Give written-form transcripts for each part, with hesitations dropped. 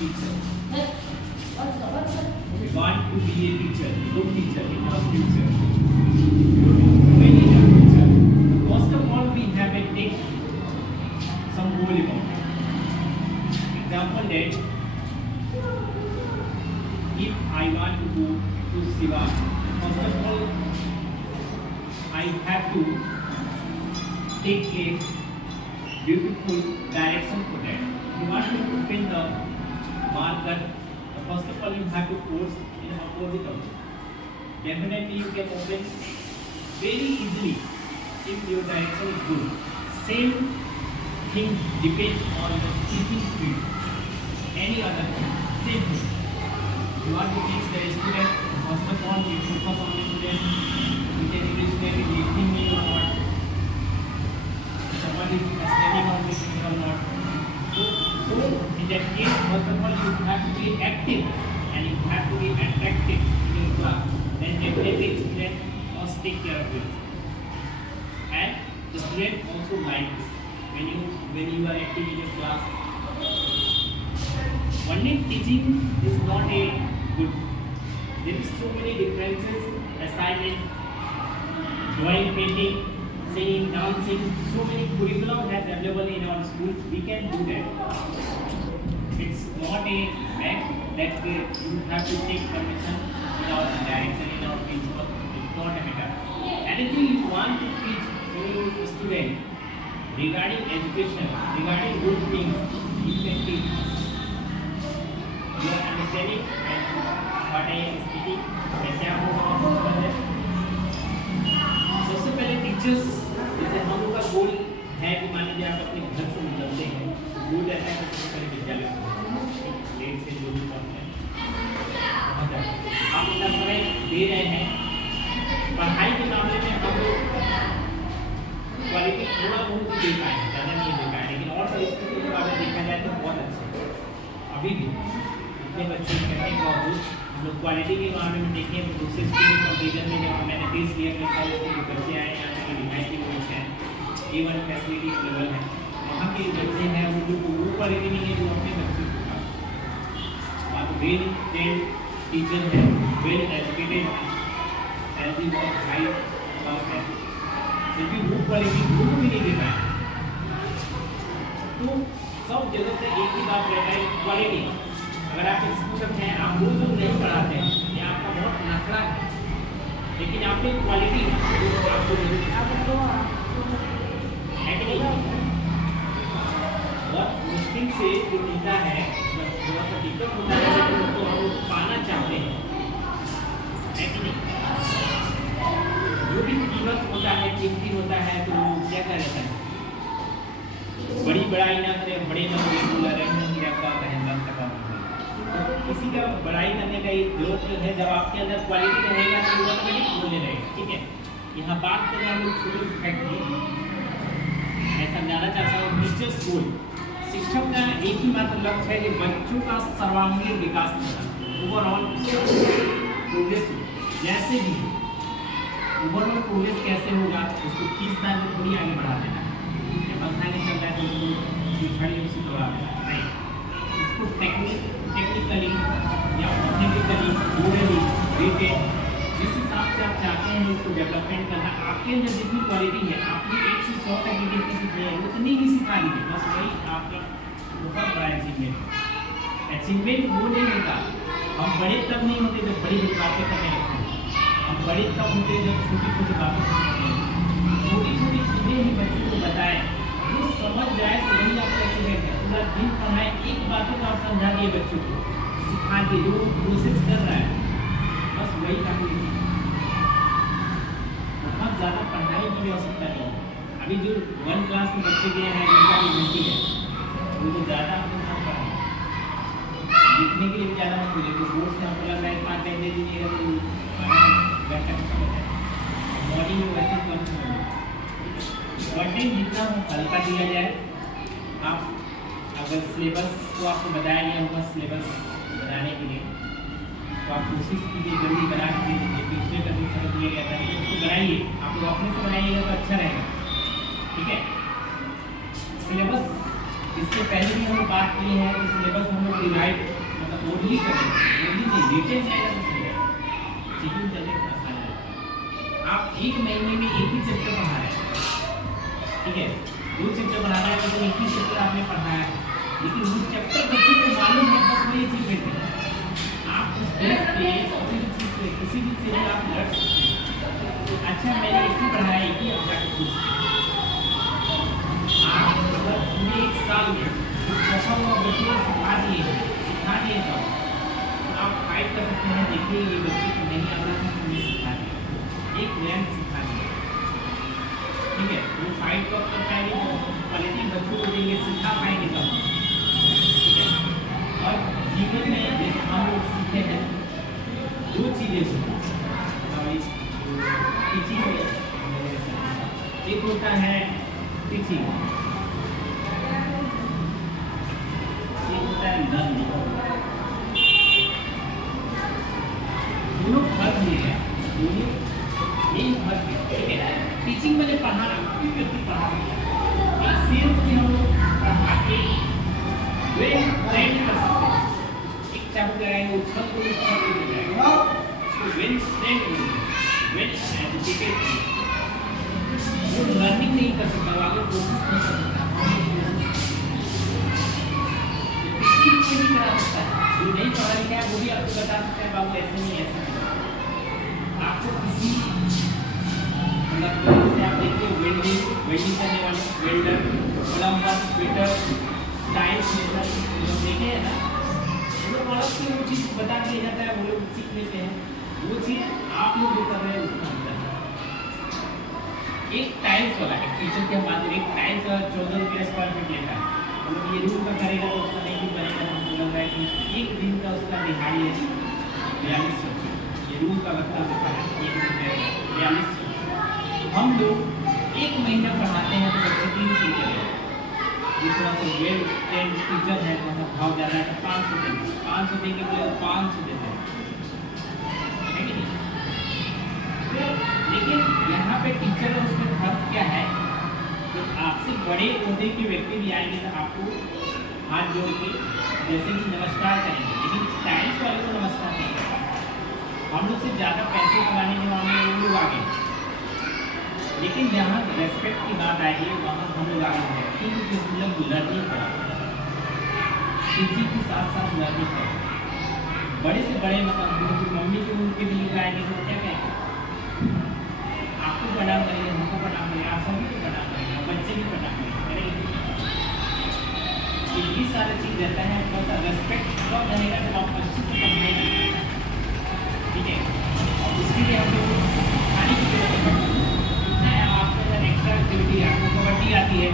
teacher. We want to be a teacher, good teacher in our future. When in our future, first of all we have a take some goal about it. Example that if I want to go to Siva, first of all I have to take a beautiful direction for that. You want to open the marker. First of all, you have to force in opposite of it. Definitely, you can open very easily if your direction is good. Same thing depends on the teaching speed. Any other thing, same thing. You want to teach the student. First of all, you focus on the student. You can student is listening me or not. Somebody is studying on listening or not. So in that case, first of all, you have to be active and you have to be attractive in your class. Then definitely student must take care of it. And the student also likes when you are active in your class. Only teaching is not a good. There is so many differences, assignment, drawing, painting, singing, dancing, so many curriculum has available in our school. We can do that. It's not a fact that you have to take permission without direction in our principal. It's not a matter. Anything you want to teach to your student regarding education, regarding good things, you can teach. You are understanding and what I am speaking. सबसे पहले teachers जैसे हम लोग का गोल है कि मान लीजिए आप अपने घर से निकलते हैं गोल रहता है कि सबसे पहले विद्यालय लेट से जो भी पढ़ते हैं आप इतना समय दे रहे हैं पढ़ाई के मामले में हम लोग क्वालिटी थोड़ा बहुत दे पाए ज़्यादा नहीं दे पाए लेकिन और सब स्कूल के बारे में देखा जाए तो बहुत अच्छे अभी भी इतने बच्चे करने के बावजूद हम लोग क्वालिटी के मामले में देखें तो दूसरे स्कूल कंपेरिजन में जब मैंने टेस्ट लिया मेरे सारे स्कूल के बच्चे आए यहाँ पे रिहायती कोर्स हैं A1 फैसिलिटी लेवल है वहाँ के बच्चे हैं वो क्वालिटी नहीं है जो अपने बच्चे के पास आप वेल ट्रेंड टीचर है वेल एजुकेटेड है सैलरी बहुत हाई क्लास है फिर भी वो क्वालिटी वो भी नहीं दे पाए तो सब जगह पे एक ही बात रहता है क्वालिटी अगर आप शिक्षक हैं आप रोज नहीं पढ़ाते हैं ये आपका बहुत नखरा है लेकिन आपकी क्वालिटी आपको है कि नहीं बहुत मुश्किल से जो मिलता है थोड़ा सा दिक्कत होता है लेकिन उसको हम पाना चाहते हैं है कि नहीं जो भी कीमत होता है कीमती होता है तो क्या रहता है बड़ी बड़ाई ना करें बड़े ना रहेंगे आपका कहना तक किसी का बड़ाई करने का जरूरत है जब आपके अंदर क्वालिटी रहेगा तो वो ऑटोमेटिक बोलने रहेगा ठीक है यहाँ बात करें हम लोग छोटे फैक्ट्री मैं समझाना चाहता हूँ टीचर्स गोल शिक्षक का एक ही मात्र लक्ष्य है कि बच्चों का सर्वांगीण विकास करना ओवरऑल प्रोग्रेस जैसे भी ओवरऑल प्रोग्रेस कैसे होगा उसको खींचना में थोड़ी आगे बढ़ा देना पंखा नहीं चल रहा है तो उसको पिछड़ी उसी दौड़ा देना नहीं उसको टेक्निकली या ऑथेंटिकली मोरली रेटेड जिस हिसाब से आप चाहते हैं उसको डेवलपमेंट करना आपके अंदर जितनी क्वालिटी है आपने 1 से 100 तक जितनी सीखी है उतनी ही सिखा लीजिए बस वही आपका बहुत बड़ा अचीवमेंट वो नहीं होता हम बड़े तब नहीं होते जब बड़ी बड़ी बातें करने लगते हैं हम बड़े तब होते हैं जब छोटी छोटी बातों को सीखते हैं छोटी छोटी चीज़ें ही बच्चों को बताएं वो समझ जाए तो वही आपका अचीवमेंट है पूरा दिन पढ़ाएं एक बातों को आप समझा दिए बच्चों को सिखा दिए जो कोशिश कर रहा है बस वही काफी बहुत ज़्यादा पढ़ाई की आवश्यकता नहीं है अभी जो 1 क्लास के बच्चे गए हैं जिनका भी गिनती है उनको ज़्यादा हमको कम पढ़ाना लिखने के लिए भी ज़्यादा मत बोलिए तो बोर्ड से हमको लग रहा है 5 घंटे दीजिएगा तो घंटा कम हो जाए मॉर्निंग में वैसे कम कंटेंट जितना हल्का दिया जाए आप अगर सिलेबस को आपको बताया गया होगा सिलेबस बनाने के लिए तो आप कोशिश कीजिए जल्दी बना के दे दीजिए पिछले का दूसरा दिया गया था लेकिन उसको बनाइए आप लोग अपने से बनाइएगा तो अच्छा रहेगा ठीक है सिलेबस इससे पहले भी हम लोग बात की है कि सिलेबस हम लोग डिवाइड मतलब ओनली करेंगे, ओनली नहीं रिटेन जाएगा तो चलेगा, चीटिंग करने का आसान है। आप एक महीने में एक ही चैप्टर पढ़ा रहे हैं, ठीक है, 2 चैप्टर पढ़ाना है तो एक ही चैप्टर आपने पढ़ाया है, लेकिन वो चैप्टर बच्चे को मालूम है, बस वो ये चीज बेटे आप उस बेस पे किसी भी चीज में आप लड़ सकते हैं। अच्छा मैंने एक ही पढ़ाया, एक ही ऑब्जेक्ट पूछ आप अगर पूरे 1 साल में पढ़ा हुआ बच्चे को सिखा दिए तो आप फाइट कर सकते हैं, देखिए ये बच्चे को नहीं आता था तो मैं सिखा दिया, एक रैंक सिखा दिया, ठीक है। वो फाइट कब कर पाएंगे, क्वालिटी बच्चों को देंगे, सिखा पाएंगे तब, ठीक है। और जीवन में जैसे हम लोग सीखे हैं 2 चीज़ें टीचिंग, एक होता है टीचिंग, एक होता है लर्निंग, दोनों फर्क नहीं है, दोनों यही फर्क है, ठीक है। टीचिंग में पढ़ाना कोई व्यक्ति पढ़ा सकता है, एक सिर्फ भी हम लोग पढ़ा के ट्रेन कर सकते हैं, एक चाबू लगाएंगे उछल को उछल के जाएगा, उसको वेल ट्रेन वेल एजुकेटेड, वो लर्निंग नहीं कर सकता, वो आगे कोशिश नहीं कर सकता, टीचिंग से भी करा सकता है, जो नहीं पढ़ा लिखा है वो भी आपको बता सकता है बाबू ऐसे नहीं ऐसा नहीं। आपको किसी मतलब जैसे आप देखिए वेल्डिंग करने वाले welder, plumber, fitter, tiles maker लोग देखे हैं ना, वो लोग अलग से वो चीज़ बता दिया जाता है, वो लोग सीख लेते हैं, वो चीज़ आप लोग जो कर रहे हैं उसमें अंतर है। एक टाइल्स वाला एक टीचर के बाद एक टाइल्स वाला 14 रुपये स्क्वायर फीट लेता है, मतलब ये रूम का करेगा तो उसका नहीं भी बनेगा, हमको लग रहा है कि एक दिन का उसका दिहाड़ी है 4200, ये रूम का लगता है 4200। हम लोग 1 महीना पढ़ाते हैं तो बच्चे 300 रुपये, ये थोड़ा सा वेल ट्रेंड टीचर है, मतलब भाव ज़्यादा है तो 500 देंगे, 500 देंगे तो 500 देते हैं, है कि नहीं। लेकिन यहाँ पे टीचर और उसमें फर्क क्या है, तो आपसे बड़े ओहदे के व्यक्ति भी आएंगे तो आपको हाथ जोड़ के जैसे कि नमस्कार करेंगे, लेकिन टाइल्स वाले को नमस्कार नहीं करेंगे। हम लोग से ज़्यादा पैसे कमाने के मामले में वो लोग आगे, लेकिन जहाँ रेस्पेक्ट की बात आएगी वहाँ हम लोग आगे हैं, क्योंकि हम लोग लर्निंग करें, टीचिंग के साथ साथ लर्निंग करें। बड़े से बड़े मतलब हम लोग मम्मी के उनके भी लोग आएंगे तो क्या कहेंगे, आपको प्रणाम करेंगे, हमको प्रणाम करेंगे, आप सभी को प्रणाम करेंगे, बच्चे भी प्रणाम करेंगे। यही सारा चीज़ रहता है, थोड़ा सा रेस्पेक्ट कब रहेगा जब आप अच्छे से पढ़ाएंगे, ठीक है। और उसके लिए हम लोग खाने की जरूरत है, आपको अगर एक्स्ट्रा एक्टिविटी आपको कबड्डी आती है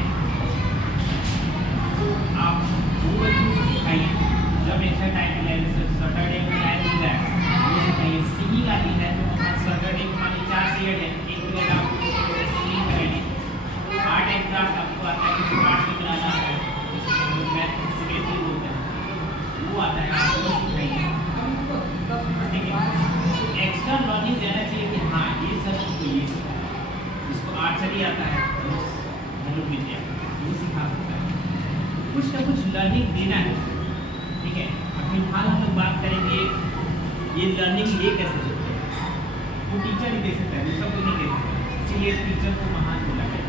तो आप वो बच्चों को सिखाइए, जब एक्स्ट्रा टाइम मिले जैसे सैटरडे में टाइम मिलता है वो सिखाइए। सिंगिंग आती है तो सैटरडे को मान लीजिए 4 पीरियड है, 1 पीरियड आप सिंगिंग करेंगे। आर्ट एंड क्राफ्ट आपको आता है, कुछ आर्ट में बनाना आता है, मैथ सेकेंडरी बोलते हैं वो आता है, आप वो सिखाइए, ठीक है। एक्स्ट्रा लर्निंग देना चाहिए कि हाँ ये सब तो ये जिसको आर्चरी आता है धनुर्विद्या वो सिखा सकता है, कुछ ना कुछ लर्निंग देना है, ठीक है। अभी फिलहाल हम लोग बात करेंगे ये लर्निंग ये कैसे सकते हैं, वो टीचर ही दे सकता है, दूसरा कोई नहीं दे सकता, इसीलिए टीचर को महान बोला है।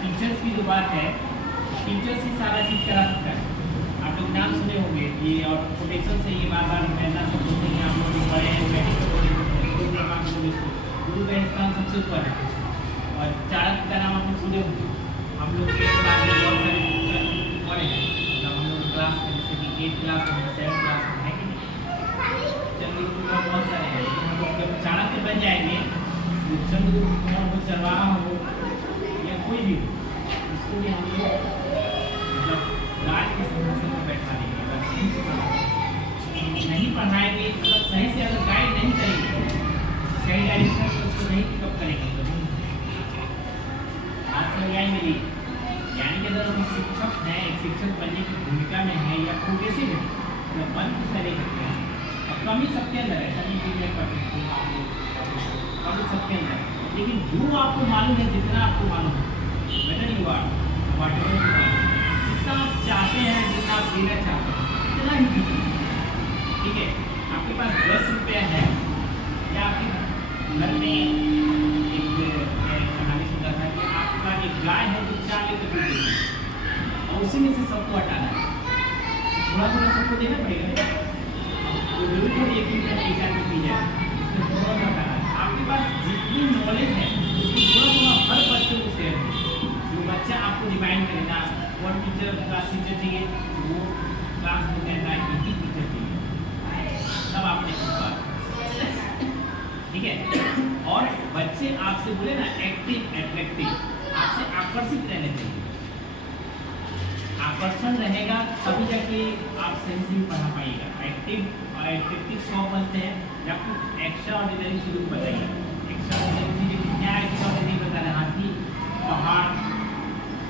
टीचर्स की जो बात है, टीचर्स ही सारा चीज़ करा सकता है। आप लोग नाम सुने होंगे ये, और प्रोटेक्शन से ये बार बार कहना सब बोलते हैं, आप लोग बड़े हैं गुरु का स्थान सबसे ऊपर है, और चाणक्य का नाम आप लोग सुने होंगे। हम लोग के क्लास में बहुत सारे टीचर पढ़े हैं, मतलब हम लोग क्लास में जैसे कि 8 क्लास में 7 क्लास में है कि नहीं, चलिए बहुत सारे हैं, लेकिन हम लोग जब चाणक्य बन जाएंगे चंद्रगुप्त को चरवाहा हो या कोई भी हो, इसको भी हम लोग मतलब राज के सिंहासन पर बैठा देंगे। अगर नहीं पढ़ाएंगे, मतलब सही से अगर गाइड नहीं करेंगे, सही डायरेक्शन तो उसको नहीं पिकअप करेंगे तो आज समझाई मेरी, यानी कि अगर हम शिक्षक हैं, एक शिक्षक बनने की भूमिका में है या प्रोग्रेसिव है, तो बन सबके अंदर है, सभी चीज़ में परफेक्ट और सबके अंदर। लेकिन जो आपको मालूम है, जितना आपको मालूम है, whether you are whatever you are, जितना आप चाहते हैं, जितना आप देना चाहते हैं, इतना ही दीजिए। ठीक है, आपके पास 10 रुपया है, या आपके घर में एक कहानी सुना था कि आपका एक गाय है जो 4 लीटर दूध देती है और उसी में से सबको हटाना है, थोड़ा थोड़ा सबको देना पड़ेगा। तो जरूर थोड़ी एक लीटर एक आदमी पी जाए, उसमें थोड़ा थोड़ा हटाना है। आपके पास जितनी नॉलेज है उसको थोड़ा थोड़ा हर बच्चे को शेयर करें। जो बच्चा आपको डिमांड करेगा कौन टीचर क्लास टीचर चाहिए, वो क्लास में कहता है कि टीचर चाहिए, तब आपने उसका, ठीक है। और बच्चे आपसे बोले ना एक्टिव एट्रैक्टिव, आपसे आकर्षित रहने चाहिए। आकर्षण रहेगा तभी जाके आप सही से पढ़ा पाइएगा। एक्टिव और एट्रैक्टिव 100 बनते हैं जब आपको एक्स्ट्रा ऑर्डिनरी शुरू बताइए। एक्स्ट्रा ऑर्डिनरी चीज़ें क्या, एक्स्ट्रा ऑर्डिनरी बताना, हाथी पहाड़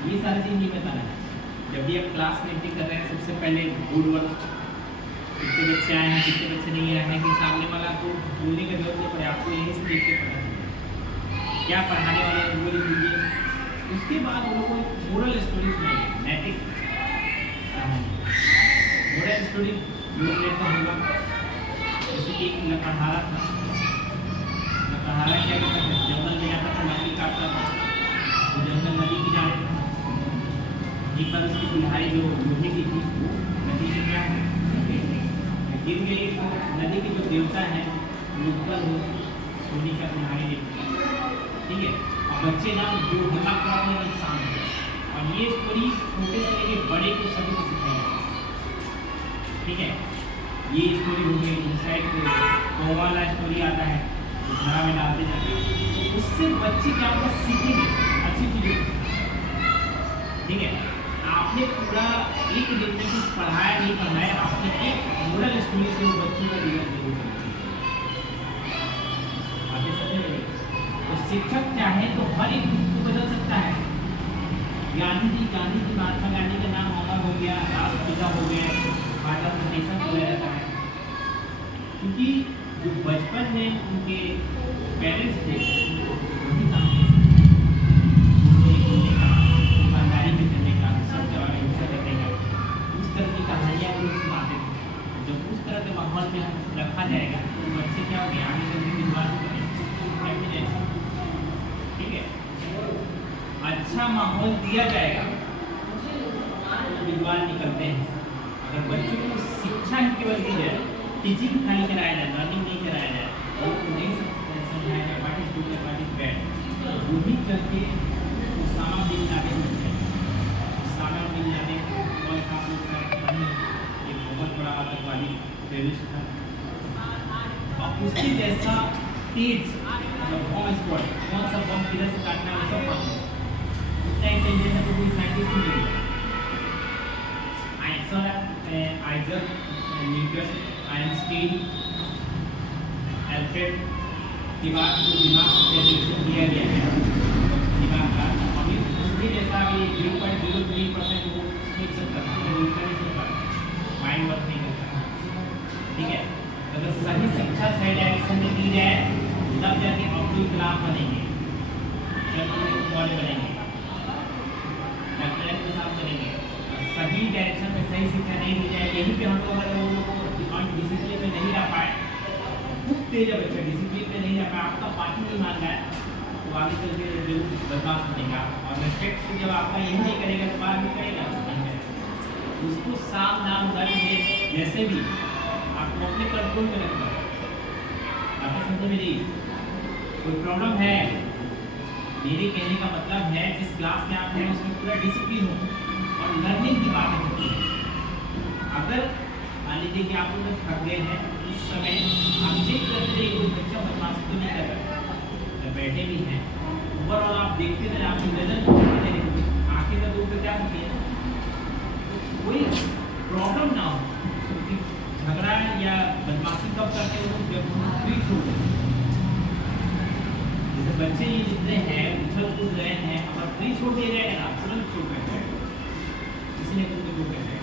ये सारी चीज़ नहीं बताना है। जब भी आप क्लास में एंट्री कर रहे हैं, सबसे पहले गुड वर्क, कितने बच्चे आए हैं, कितने बच्चे नहीं आए हैं, कि सामने वाला को बोलने की जरूरत नहीं पड़े, आपको यहीं से देख के पता चले क्या पढ़ाने वाले हैं, वो लिख लीजिए। उसके बाद वो कोई मोरल स्टोरी सुनाइए, नैतिक मोरल स्टोरी लोग लेता होगा। जैसे कि एक लकड़हारा था, लकड़हारा क्या करता था, जंगल में जाता था, लकड़ी काटता था, तो जंगल नदी की जाने था। एक बार उसकी कुल्हाड़ी जो लोहे की थी नदी से क्या गिर गई, तो नदी के जो देवता हैं लोकल हो सोने का कुल्हाड़ी लेते, ठीक है। और बच्चे ना जो दिमाग का अपना नुकसान हो, और ये स्टोरी छोटे से लेके बड़े को सभी को सिखाई, ठीक है। ये स्टोरी हो गई। दूसरा एक कौवा वाला स्टोरी आता है, घड़ा में डालते जाते हैं, तो उससे बच्चे क्या होगा, सीखेंगे अच्छी चीज़ें, ठीक है। आपने पूरा एक दिन में कुछ पढ़ाया नहीं पढ़ाया, आपने एक मोरल स्टोरी से वो बच्चों का जीवन जरूर आपके समझ में। तो शिक्षक चाहे तो हर एक को बदल सकता है। गांधी जी महात्मा गांधी का नाम अमर हो गया, राष्ट्रपिता हो गया, भारत हमेशा बोला जाता है, क्योंकि जो बचपन में उनके पेरेंट्स थे वही काम ईमानदारी में करने का, सब जगह हिंसा करने का, उस तरह की कहानियाँ वो लोग सुनाते थे। जब उस तरह के माहौल में रखा जाएगा तो बच्चे क्या हो गया, आगे चल के विद्वान करेंगे, ठीक है। अच्छा माहौल दिया जाएगा तो विद्वान निकलते हैं। अगर बच्चों को शिक्षा ही केवल दी जाए, टीचिंग खाली कराया जाए, लर्निंग नहीं कराया जाए, और नहीं समझाया जाए what is good what is bad, वो भी करके उसामा बिन लादेन बनते हैं। उसामा बिन लादेन कौन था, एक बहुत बड़ा आतंकवादी टेररिस्ट था, और उसके जैसा तेज बम स्क्वाड, कौन सा बम किधर से काटना है सब मालूम, उतना इंटेलिजेंट है तो कोई साइंटिस्ट नहीं मिलेगा। आइजैक न्यूटन, आइंस्टीन, अल्फ्रेड के बाद जो दिमाग जनरेशन दिया गया है दिमाग का, अभी उसके जैसा भी 0.03% वो सोच सकता था, न्यूटन नहीं सोच पाता, माइंड वर्क नहीं करता, ठीक है। अगर सही शिक्षा सही डायरेक्शन में दी जाए तब जाके अब्दुल कलाम बनेंगे, मौर्य बनेंगे, डॉक्टर के साथ बनेंगे। सही डायरेक्शन में सही शिक्षा नहीं दी जाए, यहीं पे हम लोग अगर वो डिसिप्लिन में नहीं रह पाए, खूब तेज है बच्चा, डिसिप्लिन में नहीं रह पाए, आपका पार्टी नहीं मान रहा है, तो आगे चल के जो बदमाश बनेगा। और रेस्पेक्ट जब आपका यही नहीं करेगा तो बाहर भी करेगा, उसको साम नाम दर्ज में जैसे भी आपको अपने कंट्रोल में रखना है। आपको समझ में नहीं कोई प्रॉब्लम है, मेरे कहने का मतलब है जिस क्लास में आप हैं उसमें पूरा डिसिप्लिन हो और लर्निंग की बातें होती है। अगर मान लीजिए कि आप लोग थक गए हैं, उस समय आप चेक करते रहिए कोई बच्चा बदमाशी तो नहीं कर रहा है, जब बैठे भी हैं ओवरऑल आप देखते रहे, आपकी नजर आंखें का दूर पे क्या होती है, कोई प्रॉब्लम ना हो, क्योंकि झगड़ा या बदमाशी कब करते हैं लोग, जब हम फ्री छोड़ देते हैं। जैसे बच्चे ये जितने हैं उछल कूद रहे हैं, अगर फ्री छोड़ दिया जाएगा ना तुरंत छोड़ देते हैं, इसलिए तुमको छोड़ देते हैं।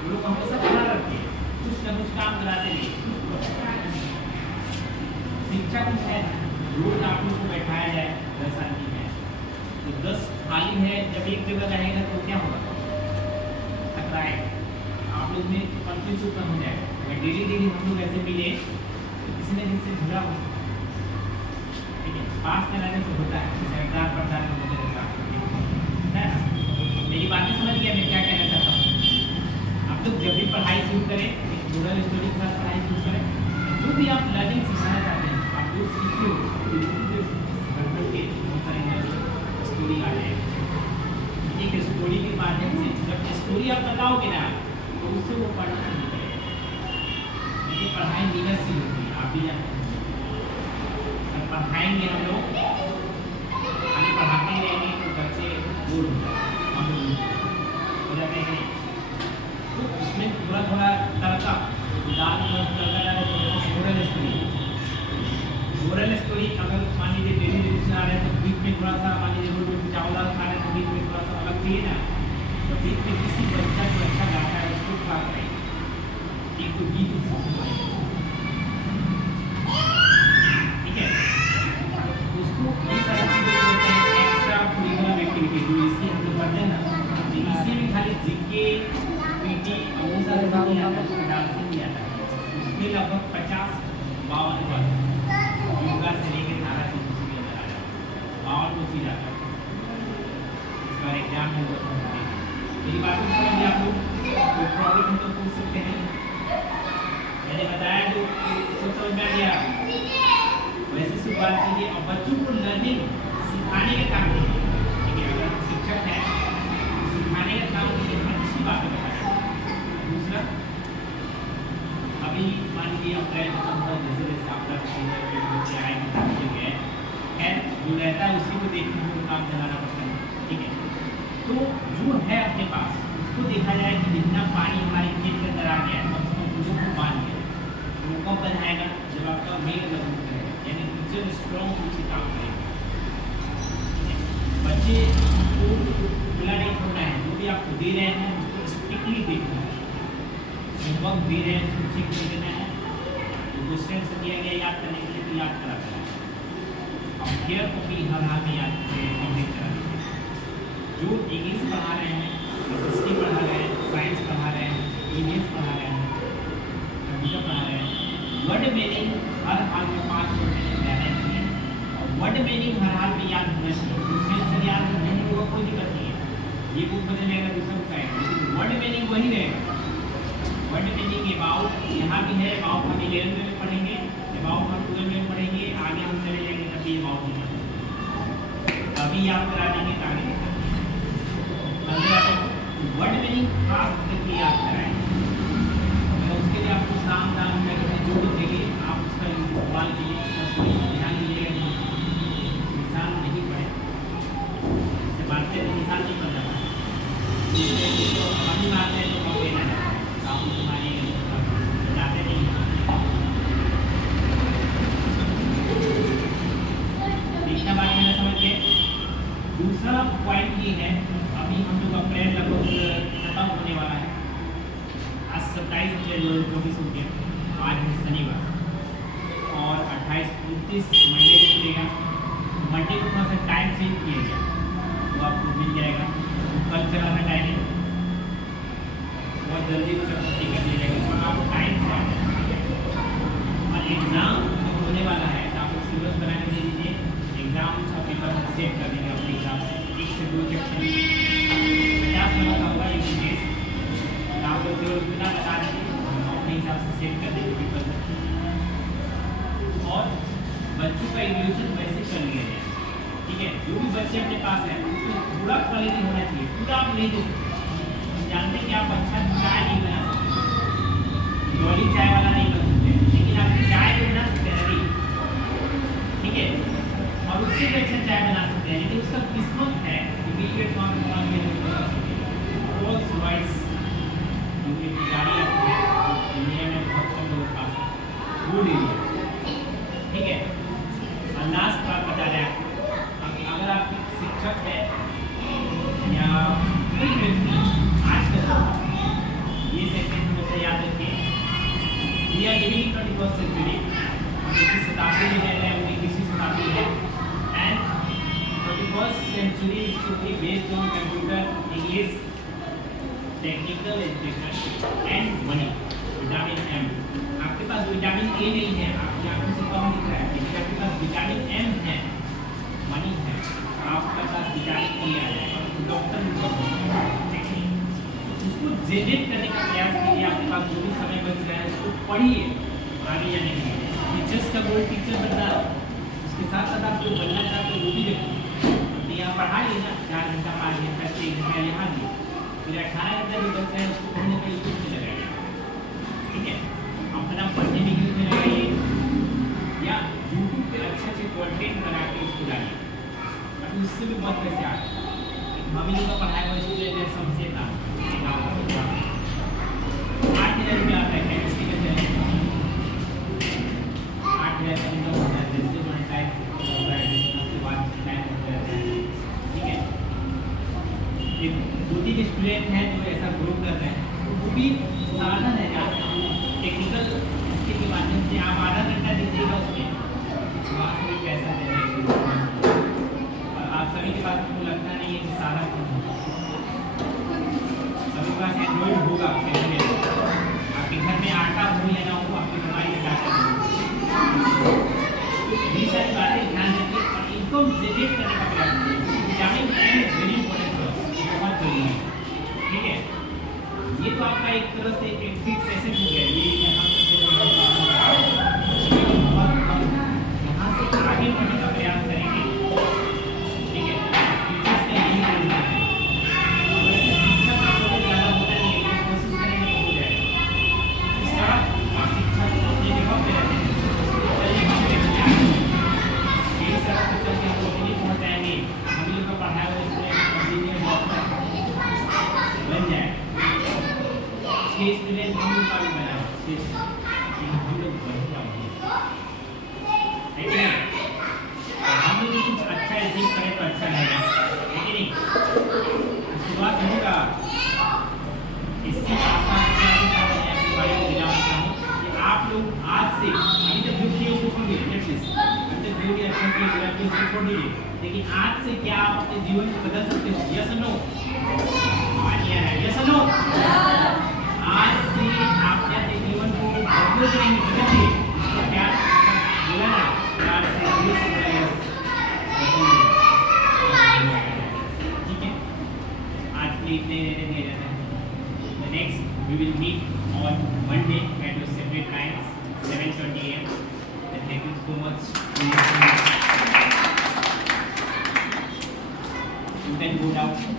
वो लोग हमेशा खड़ा रखते हैं, कुछ ना कुछ काम कराते नहीं, शिक्षा कुछ है रोज आप लोग को बैठाया जाए 10 आदमी है तो 10 खाली है, जब एक जगह रहेगा तो क्या होगा, टकराए, आप लोग में कॉन्फ्लिक्ट उत्पन्न हो जाएगा। अगर डेली डेली हम लोग ऐसे मिले तो किसी न किसी से झगड़ा हो सकता है, ठीक है, पास में रहने से होता है, सरदार प्रधान में होते रहता है ना। मेरी बातें समझ गया मैं क्या कहना चाहता हूँ। आप लोग जब भी पढ़ाई शुरू करें, मोरल स्टोरी के साथ पढ़ाई शुरू करें, जो भी आप लर्निंग सिखाना चाहते हैं आप लोग सीखो, घर के बहुत सारे स्टोरी आ जाएगी, ठीक है। स्टोरी के माध्यम से जब स्टोरी आप बताओगे ना तो उससे वो पढ़ना शुरू करेगा, क्योंकि पढ़ाई मेहनत से होती है, आप भी जानते हैं। अगर पढ़ाएंगे हम लोग खाली पढ़ाते ही रहेंगे तो बच्चे बोर हो जाएंगे, हम लोग हो जाते हैं, तो उसमें थोड़ा थोड़ा तड़का दाल में तड़का डाले तो मोरल स्टोरी, मोरल स्टोरी अगर मान लीजिए डेली डेली सुना रहे हैं तो बीच में थोड़ा सा, मान लीजिए रोज रोज चावल दाल खा रहे हैं तो बीच में थोड़ा सा अलग चाहिए ना, तो बीच में किसी बच्चा जो अच्छा गाता है उसको खा करें, एक तो गीत उसको सुनाए, ठीक है, उसको ये सारी चीज़ें बोलते हैं एक्स्ट्रा करिकुलर एक्टिविटी, जो इसकी हम लोग करते हैं ना, इसी में खाली जीके पीटी और सारे नहीं आता है, डांसिंग नहीं आता है, उसमें लगभग 50-52 बार योगा से लेके सारा चीज उसके अंदर आ जाता है, 52 चीज आता है, इस बार एग्जाम में मेरी बात को समझिए आप लोग, कोई प्रॉब्लम हम तो पूछ सकते हैं। मैंने बताया जो सब समझ में आ गया, वैसे शुरुआत कीजिए और बच्चों को लर्निंग सिखाने का काम कीजिए, ठीक है, अगर शिक्षक है सिखाने का काम कीजिए, अच्छी बातें बताएं। दूसरा, अभी मान लीजिए अप्रैल नवंबर जैसे जैसे आपका बच्चे आए गए, खैर जो रहता है उसी को देखने को काम चलाना पड़ता है, ठीक है। तो जो है अपने पास उसको देखा जाए कि जितना पानी हमारे खेत के अंदर आ गया है कम से कम को बांध गया, वो कब बनाएगा जब आपका मेल मजबूत रहेगा, यानी टीचर स्ट्रॉन्ग रूप से काम करेगा। बच्चे को खुला नहीं छोड़ना है, जो भी आपको दे रहे हैं उसको स्ट्रिक्टली देखना है, होमवर्क दे रहे हैं उसको ठीक कर देना है, तो क्वेश्चन से दिया गया याद करने के लिए तो याद करा देना है, और केयर को भी हर हाल में याद कंप्लीट करा देना है। जो इंग्लिश पढ़ा रहे हैं, हिस्ट्री पढ़ा रहे हैं, साइंस पढ़ा रहे हैं, इंग्लिश पढ़ा रहे हैं, कंप्यूटर पढ़ा रहे हैं, वर्ड मीनिंग हर हाल में 5 वर्ड मीनिंग रहना चाहिए, और वर्ड मीनिंग हर हाल में याद होना चाहिए, दूसरे से याद नहीं होगा कोई दिक्कत नहीं है, ये बुक बदलेगा दूसरा बुक आएगा, लेकिन वर्ड मीनिंग वही रहेगा। वर्ड मीनिंग अबाउट यहाँ भी है, अबाउट हम 11 में पढ़ेंगे, अबाउट हम 12 में पढ़ेंगे, आगे हम चले जाएंगे तभी अबाउट में पढ़ेंगे, अभी याद करा देंगे तो आगे वर्ड मीनिंग खास करके याद कराएं, तो उसके लिए आपको शाम दाम में जो भी देंगे आप उसका इस्तेमाल कीजिए, ध्यान दीजिएगा निशान नहीं पड़े, इससे बातें निशान नहीं पड़ जाता, हम मारते हैं तो कम देना है, आप तुम्हारी बताते नहीं, इतना बात मैंने समझ गए। दूसरा पॉइंट ये है, अभी हम लोग अप्रैल लगभग खत्म होने वाला है, आज 27 अप्रैल 2024 हो गया, आज है शनिवार, और 28-29 मंडे को खुलेगा, मंडे को थोड़ा सा टाइम चेंज किया गया तो आपको मिल जाएगा, कल चला था टाइमिंग बहुत जल्दी टिकट दे जाएगा, तो आप टाइम से आ जाएगा, और एग्ज़ाम जब होने वाला है तो आप लोग सिलेबस बना के दे दीजिए, एग्ज़ाम का पेपर हम सेट कर देंगे अपने हिसाब से, 1 से 2 चैप्टर 50 नंबर का होगा एक केस, आप लोग जो बिना बता देंगे अपने हिसाब से सेट कर देंगे पेपर, और बच्चों का एग्जीक्यूशन वैसे कर लिया जाए, ठीक है। जो भी बच्चे अपने पास है उसको पूरा क्वालिटी होना चाहिए, पूरा आप नहीं दो, जानते कि आप अच्छा चाय नहीं बना सकते, डॉली चाय वाला नहीं बन सकते, लेकिन आप चाय भी बना सकते हैं, ठीक है, और उससे भी अच्छा चाय बना सकते हैं, लेकिन उसका किस्मत है इमीडिएट फॉर्म में रोल्स रॉयस जो कि गाड़ी आती है दुनिया में बहुत कम लोगों के पास है, वो ले लिया, ठीक है। और लास्ट बात बता रहे हैं, अगर आप शिक्षक है या कोई व्यक्ति आज का ये सेंटेंस हमेशा याद रखिए, we are living 21st century, 21वीं शताब्दी में century is totally based on computer, English, technical education and money. Vitamin M, आपके पास विटामिन ए नहीं है, आपकी आंखों से कम दिख रहा है, लेकिन आपके पास विटामिन एम है, मनी है, आपके पास विटामिन ए आ जाएगा, डॉक्टर देखिए उसको जेनरेट करने का प्रयास कीजिए। आपके पास जो भी समय बच रहा है उसको पढ़िए आगे जाने के लिए। टीचर्स का गोल टीचर बनना, उसके साथ साथ आप जो बनना चाहते हो वो भी देखो। तो यहाँ पढ़ा लिए ना 4 घंटा 5 घंटा 6 घंटा यहाँ दिए, फिर 18 घंटा जो बच्चा है उसको पढ़ने का यूट्यूब में लगाइए, ठीक है। अपना पढ़ने में यूज में लगाइए या यूट्यूब पे अच्छे कंटेंट बना के उसको डालिए, अभी उससे भी बहुत पैसे आ रहे हैं। मम्मी लोग का पढ़ाया हुआ स्टूडेंट सबसे काम 8,000 रुपया आता है केमिस्ट्री का चैनल, 8,000 का इनकम होता है, जैसे मोनेटाइज होता है उसके बाद टाइम होता है, ठीक है। एक 2-3 स्टूडेंट हैं जो ऐसा ग्रो कर रहे हैं, तो वो भी साधन है यार, टेक्निकल इसके के माध्यम से आप आधा घंटा दीजिएगा उसमें, वहाँ से भी पैसा दे रहे। और आप सभी के पास मुझे लगता नहीं है कि सारा सभी के पास एंड्रॉइड होगा, आपके घर में आटा हो या ना हो, आपकी कमाई में डाटा हो, ये सारी बातें ध्यान रखिए और इनको जनरेट करने का प्रयास करिए। Vitamin M is very important for us, बहुत जरूरी है, ठीक है। ये तो आपका एक तरह से एक फिक्स सेशन हो गया, ये यहाँ से आगे बढ़ने का प्रयास करेंगे, ठीक है। टीचर्स का यही रोल है, वैसे शिक्षा का रोल ज़्यादा होता नहीं है, लेकिन कोशिश करेंगे तो हो जाएगा। शिक्षा अपनी जगह पे रहते हैं, यही सड़क पर चल के हम लोग नहीं पहुँच जाएंगे। हम लोग का पढ़ाया हुआ इंजीनियर डॉक्टर बन जाए, 6 स्टूडेंट हम लोग का भी बना, 6 हम लोग बन जाएंगे, है कि नहीं? हम लोग कुछ अच्छा अचीव करें तो अच्छा रहेगा, है कि नहीं? शुरुआत होगा इससे आसान आपके बारे में विदा होता हूँ कि आप लोग आज से अभी तक जो किए उसको छोड़िए, एटलीस्ट अभी तक जो भी अच्छा किए बुरा किए उसको छोड़ दीजिए, लेकिन आज से क्या आप अपने जीवन को बदल सकते हो? यस और नो? मानिए है, यस और नो? आज से आप अपने जीवन को बदल करेंगे, क्या बोला ना, प्यार से ठीक है। आज के लिए इतने देर दे जाता है। The next we will meet on Monday at your separate times, 7:20 AM. And thank you so much. You can go down.